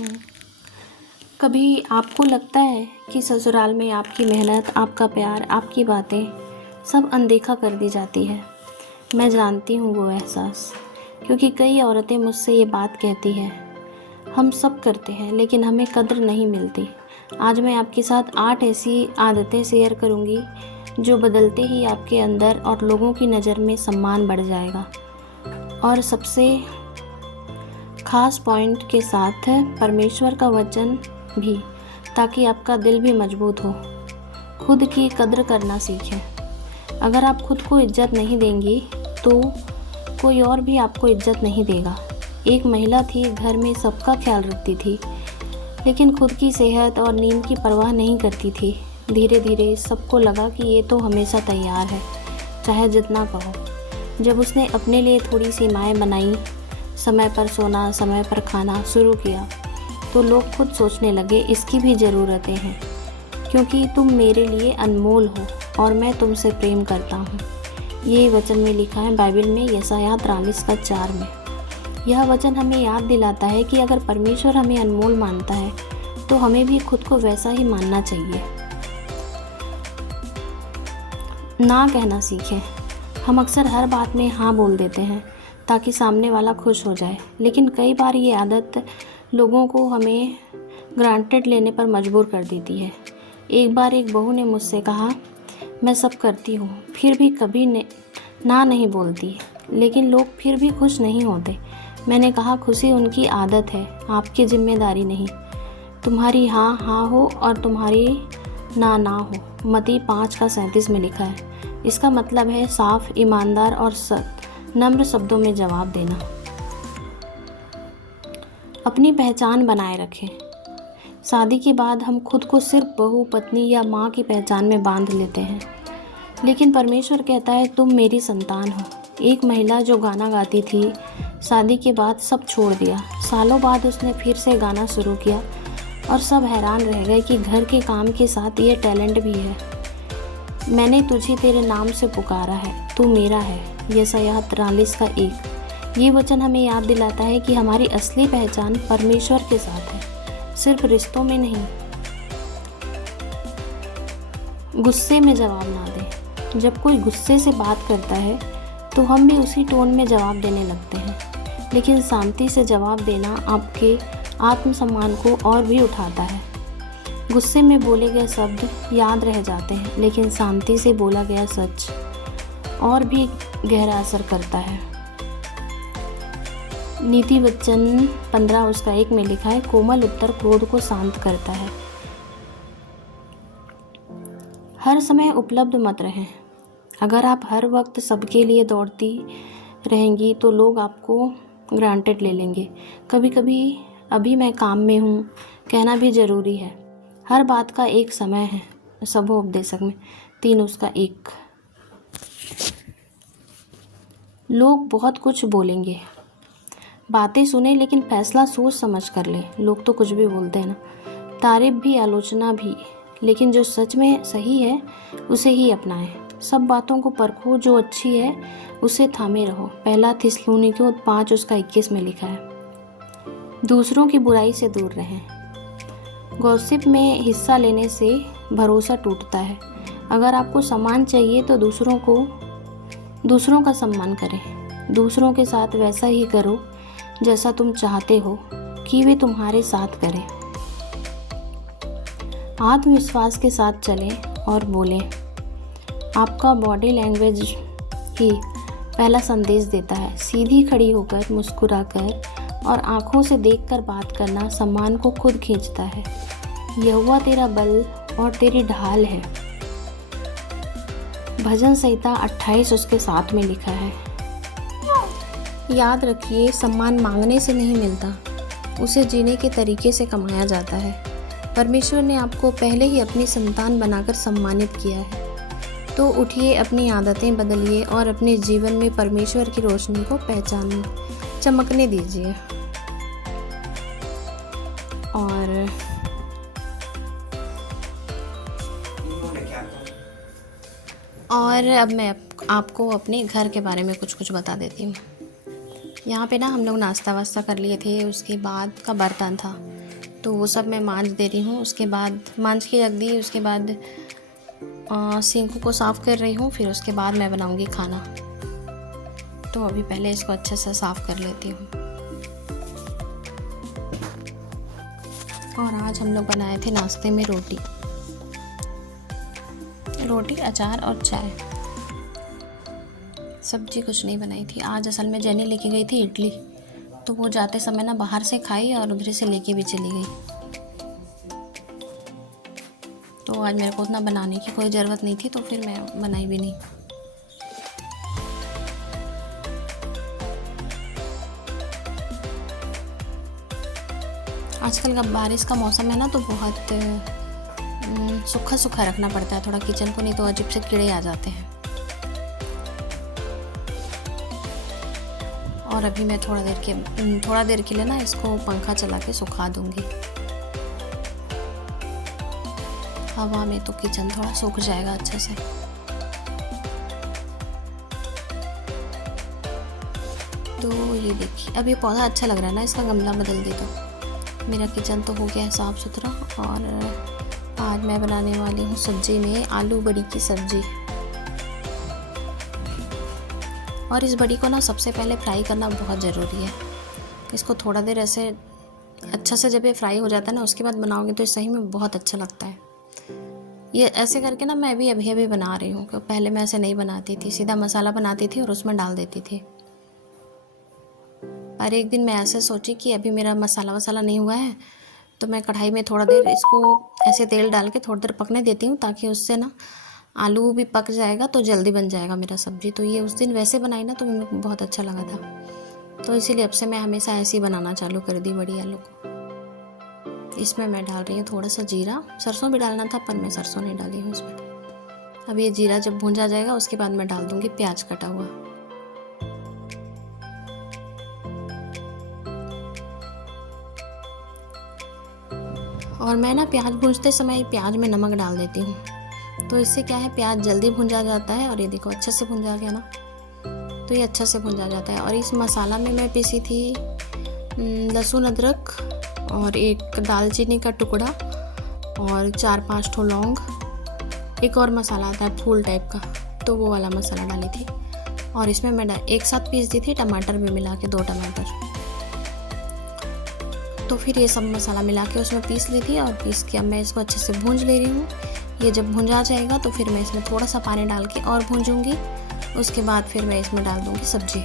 हम्म। कभी आपको लगता है कि ससुराल में आपकी मेहनत, आपका प्यार, आपकी बातें सब अनदेखा कर दी जाती है? मैं जानती हूँ वो एहसास, क्योंकि कई औरतें मुझसे ये बात कहती हैं। हम सब करते हैं लेकिन हमें कद्र नहीं मिलती। आज मैं आपके साथ 8 ऐसी आदतें शेयर करूँगी जो बदलते ही आपके अंदर और लोगों की नज़र में सम्मान बढ़ जाएगा। और सबसे खास पॉइंट के साथ है परमेश्वर का वचन भी, ताकि आपका दिल भी मजबूत हो। खुद की कद्र करना सीखें। अगर आप खुद को इज्जत नहीं देंगी तो कोई और भी आपको इज्जत नहीं देगा। एक महिला थी, घर में सबका ख्याल रखती थी, लेकिन खुद की सेहत और नींद की परवाह नहीं करती थी। धीरे धीरे सबको लगा कि ये तो हमेशा तैयार है, चाहे जितना कहो। जब उसने अपने लिए थोड़ी सीमाएं बनाई, समय पर सोना, समय पर खाना शुरू किया, तो लोग खुद सोचने लगे इसकी भी ज़रूरतें हैं, क्योंकि तुम मेरे लिए अनमोल हो और मैं तुमसे प्रेम करता हूँ। ये वचन में लिखा है बाइबल में, यशायाह 43:4 में। यह वचन हमें याद दिलाता है कि अगर परमेश्वर हमें अनमोल मानता है तो हमें भी खुद को वैसा ही मानना चाहिए। ना कहना सीखें। हम अक्सर हर बात में हाँ बोल देते हैं ताकि सामने वाला खुश हो जाए, लेकिन कई बार ये आदत लोगों को हमें ग्रांटेड लेने पर मजबूर कर देती है। एक बार एक बहू ने मुझसे कहा, मैं सब करती हूँ फिर भी कभी ना नहीं बोलती, लेकिन लोग फिर भी खुश नहीं होते। मैंने कहा, खुशी उनकी आदत है, आपकी जिम्मेदारी नहीं। तुम्हारी हाँ हाँ हो और तुम्हारी ना ना हो। मत्ती 5:37 में लिखा है। इसका मतलब है साफ, ईमानदार और नम्र शब्दों में जवाब देना। अपनी पहचान बनाए रखें। शादी के बाद हम खुद को सिर्फ बहू, पत्नी या माँ की पहचान में बांध लेते हैं, लेकिन परमेश्वर कहता है तुम मेरी संतान हो। एक महिला जो गाना गाती थी, शादी के बाद सब छोड़ दिया। सालों बाद उसने फिर से गाना शुरू किया और सब हैरान रह गए कि घर के काम के साथ ये टैलेंट भी है। मैंने तुझे तेरे नाम से पुकारा है, तू मेरा है। यशायाह 43:1। ये वचन हमें याद दिलाता है कि हमारी असली पहचान परमेश्वर के साथ है, सिर्फ रिश्तों में नहीं। गुस्से में जवाब ना दें। जब कोई गुस्से से बात करता है तो हम भी उसी टोन में जवाब देने लगते हैं, लेकिन शांति से जवाब देना आपके आत्मसम्मान को और भी उठाता है। गुस्से में बोले गए शब्द याद रह जाते हैं, लेकिन शांति से बोला गया सच और भी गहरा असर करता है। नीति वचन 15:1 में लिखा है, कोमल उत्तर क्रोध को शांत करता है। हर समय उपलब्ध मत रहें। अगर आप हर वक्त सबके लिए दौड़ती रहेंगी तो लोग आपको ग्रांटेड ले लेंगे। कभी कभी अभी मैं काम में हूँ कहना भी ज़रूरी है। हर बात का एक समय है। सबोपदेशक में 3:1। लोग बहुत कुछ बोलेंगे, बातें सुने, लेकिन फैसला सोच समझ कर ले। लोग तो कुछ भी बोलते हैं ना, तारीफ भी, आलोचना भी, लेकिन जो सच में सही है उसे ही अपनाएं। सब बातों को परखो, जो अच्छी है उसे थामे रहो। पहला थिस्सलुनीकियों 5:21 में लिखा है। दूसरों की बुराई से दूर रहें। गॉसिप में हिस्सा लेने से भरोसा टूटता है। अगर आपको सम्मान चाहिए तो दूसरों का सम्मान करें। दूसरों के साथ वैसा ही करो जैसा तुम चाहते हो कि वे तुम्हारे साथ करें। आत्मविश्वास के साथ चलें और बोलें। आपका बॉडी लैंग्वेज ही पहला संदेश देता है। सीधी खड़ी होकर, मुस्कुराकर और आँखों से देखकर बात करना सम्मान को खुद खींचता है। यहोवा तेरा बल और तेरी ढाल है। भजन संहिता 28:7 में लिखा है। याद रखिए, सम्मान मांगने से नहीं मिलता, उसे जीने के तरीके से कमाया जाता है। परमेश्वर ने आपको पहले ही अपनी संतान बनाकर सम्मानित किया है। तो उठिए, अपनी आदतें बदलिए और अपने जीवन में परमेश्वर की रोशनी को पहचानिए, चमकने दीजिए। और अब मैं आपको अपने घर के बारे में कुछ बता देती हूँ। यहाँ पे ना हम लोग नाश्ता वास्ता कर लिए थे, उसके बाद का बर्तन था तो वो सब मैं मांज दे रही हूँ। उसके बाद मांज के रख दी, उसके बाद सिंक को साफ़ कर रही हूँ, फिर उसके बाद मैं बनाऊँगी खाना। तो अभी पहले इसको अच्छे से साफ़ कर लेती हूँ। और आज हम लोग बनाए थे नाश्ते में रोटी, अचार और चाय। सब्जी कुछ नहीं बनाई थी आज। असल में जेनी लेके गई थी इडली, तो वो जाते समय ना बाहर से खाई और उधर से लेके भी चली गई। तो आज मेरे को उतना बनाने की कोई ज़रूरत नहीं थी, तो फिर मैं बनाई भी नहीं। आजकल का बारिश का मौसम है ना, तो बहुत सूखा सूखा रखना पड़ता है थोड़ा किचन को, नहीं तो अजीब से कीड़े आ जाते हैं। और अभी मैं थोड़ा देर के लिए ना इसको पंखा चला के सुखा दूंगी। हवा में तो किचन थोड़ा सूख जाएगा अच्छे से। तो ये देखिए, अब ये पौधा अच्छा लग रहा है ना, इसका गमला बदल दे तो मेरा किचन तो हो गया है साफ़ सुथरा। और आज मैं बनाने वाली हूँ सब्जी में आलू बड़ी की सब्ज़ी। और इस बड़ी को ना सबसे पहले फ्राई करना बहुत ज़रूरी है। इसको थोड़ा देर ऐसे अच्छा से जब ये फ्राई हो जाता है ना, उसके बाद बनाओगे तो सही में बहुत अच्छा लगता है। ये ऐसे करके ना मैं भी अभी बना रही हूँ, क्योंकि पहले मैं ऐसे नहीं बनाती थी, सीधा मसाला बनाती थी और उसमें डाल देती थी। पर एक दिन मैं ऐसे सोची कि अभी मेरा मसाला वसाला नहीं हुआ है, तो मैं कढ़ाई में थोड़ा देर इसको ऐसे तेल डाल के थोड़ी देर पकने देती हूँ, ताकि उससे ना आलू भी पक जाएगा तो जल्दी बन जाएगा मेरा सब्ज़ी। तो ये उस दिन वैसे बनाई ना, तो मेरे को बहुत अच्छा लगा था, तो इसीलिए अब से मैं हमेशा ऐसे ही बनाना चालू कर दी बड़ी आलू को। इसमें मैं डाल रही हूँ थोड़ा सा जीरा, सरसों भी डालना था पर मैं सरसों नहीं डाली हूँ इसमें। अब ये जीरा जब भुंजा जाएगा उसके बाद मैं डाल दूँगी प्याज कटा हुआ। और मैं ना प्याज भूनते समय प्याज में नमक डाल देती हूँ, तो इससे क्या है प्याज जल्दी भुंजा जाता है। और ये देखो अच्छे से भुंजा गया ना, तो ये अच्छे से भुंजा जाता है। और इस मसाला में मैं पीसी थी लहसुन अदरक और एक दालचीनी का टुकड़ा और 4-5 ठो लौंग। एक और मसाला आता है फूल टाइप का, तो वो वाला मसाला डाली थी। और इसमें मैं एक साथ पीस दी थी टमाटर भी मिला के, 2 टमाटर। तो फिर ये सब मसाला मिला के उसमें पीस ली थी। और पीस के अब मैं इसको अच्छे से भूंज ले रही हूँ। ये जब भुंजा जाएगा तो फिर मैं इसमें थोड़ा सा पानी डाल के और भूंजूंगी। उसके बाद फिर मैं इसमें डाल दूँगी सब्जी।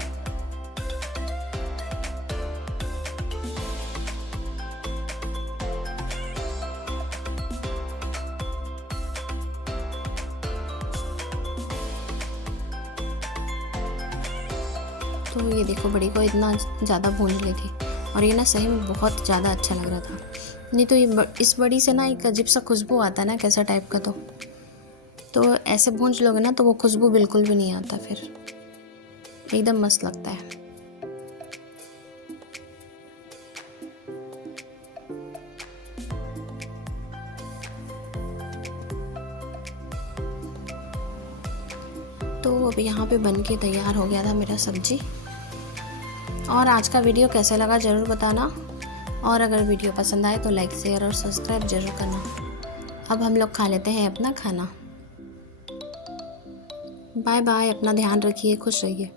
तो ये देखो बड़ी को इतना ज़्यादा भूंज ली थी, और ये ना सही में बहुत ज़्यादा अच्छा लग रहा था। नहीं तो ये इस बड़ी से ना एक अजीब सा खुशबू आता है ना, कैसा टाइप का। तो ऐसे भूंज लोगे ना तो वो खुशबू बिल्कुल भी नहीं आता, फिर एकदम मस्त लगता है। तो अब यहाँ पे बन के तैयार हो गया था मेरा सब्जी। और आज का वीडियो कैसा लगा ज़रूर बताना, और अगर वीडियो पसंद आए तो लाइक शेयर और सब्सक्राइब ज़रूर करना। अब हम लोग खा लेते हैं अपना खाना। बाय बाय, अपना ध्यान रखिए, खुश रहिए।